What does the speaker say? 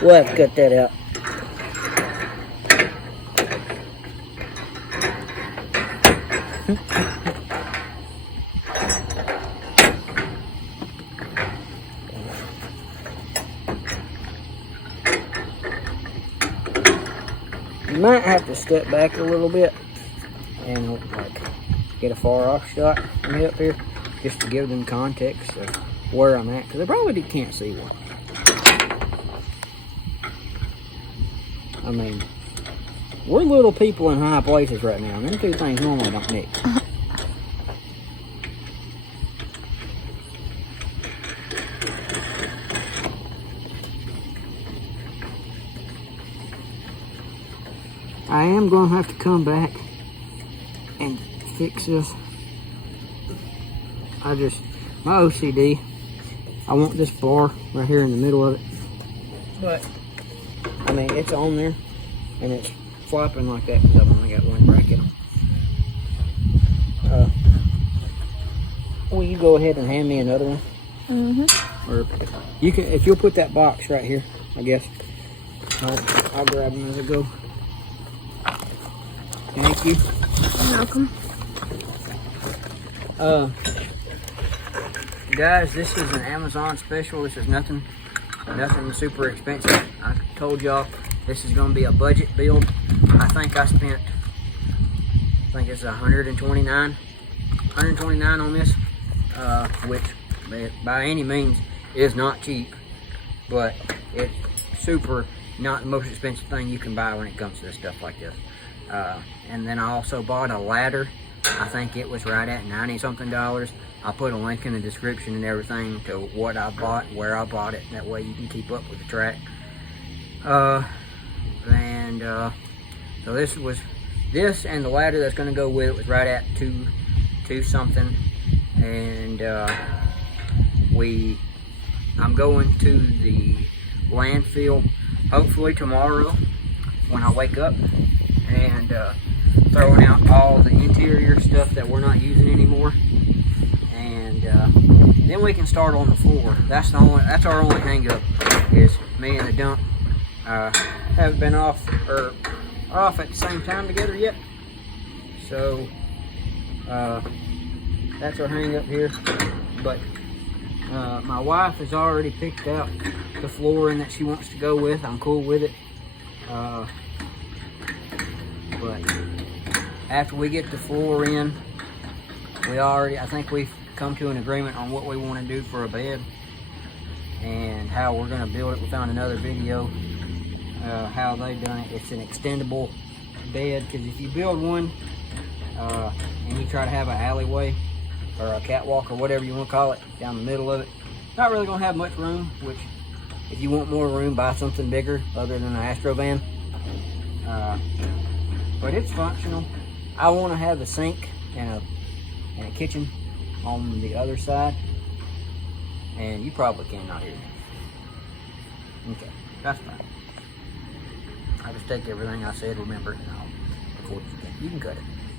We'll have to cut that out. You might have to step back a little bit and like get a far off shot from me up here, just to give them context of where I'm at, because they probably can't see one. I mean, we're little people in high places right now, and them two things normally don't mix. I am going to have to come back and fix this. My OCD, I want this bar right here in the middle of it. But, I mean, it's on there, and it's flopping like that because I've only got one bracket on. Will you go ahead and hand me another one? Mm-hmm. Or you can, if you'll put that box right here, I guess. I'll grab them as I go. Thank you. You're welcome. Guys, this is an Amazon special. This is nothing super expensive. I told y'all this is going to be a budget build. I think it's $129 on this, which by any means is not cheap, but it's super not the most expensive thing you can buy when it comes to this stuff like this. And then I also bought a ladder. I think it was right at 90 something dollars. I'll put a link in the description and everything to what I bought, where I bought it. That way you can keep up with the track. So this and the ladder that's going to go with it was right at two something. And I'm going to the landfill hopefully tomorrow when I wake up, and throwing out all the interior stuff that we're not using anymore, and then we can start on the floor. That's our only hang up, is me and the dump haven't been off at the same time together yet, so that's our hang up here. But my wife has already picked out the flooring that she wants to go with. I'm cool with it. But after we get the floor in, I think we've come to an agreement on what we want to do for a bed and how we're going to build it. We found another video how they've done it. It's an extendable bed, because if you build one and you try to have an alleyway or a catwalk or whatever you want to call it down the middle of it, not really going to have much room, which if you want more room, buy something bigger other than an Astro van. But it's functional. I want to have a sink and a kitchen on the other side, and you probably cannot hear me. Okay, that's fine. I just take everything I said, remember, and I'll record it again. You can cut it.